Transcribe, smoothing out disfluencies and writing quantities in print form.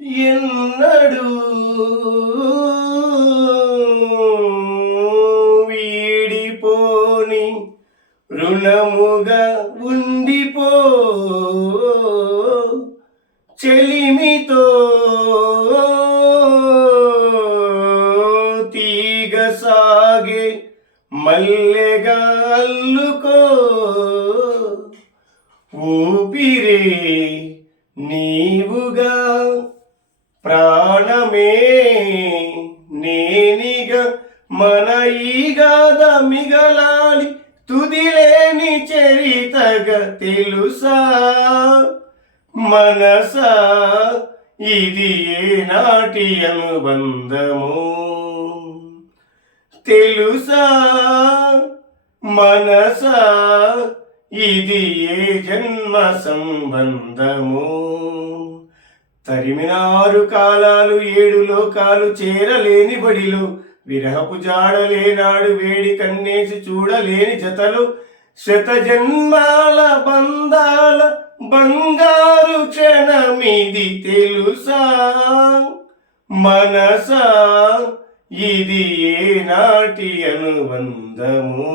ఎన్నడూ వీడిపోని రుణముగా ఉండిపో చెలిమితో తీగ సాగే మల్లెగా అల్లుకో ఊపిరే నీవుగా ప్రాణమే నేనిగా మన ఈ గాథ మిగలాలి తుదిలేని చరితగా తెలుసా మనసా ఇది ఏనాటి అనుబంధము తెలుసా మనసా ఇది ఏ జన్మ సంబంధము తరిమినారు కాలాలు 7 లోకాలు చేరలేని బడిలో విరహపు జాడలేనాడు వేడి కన్నేసి చూడలేని జతలు శత జన్మాల బంధాల బంగారు క్షణమిది తెలుసా మనసా ఇది ఏనాటి అనుబంధము.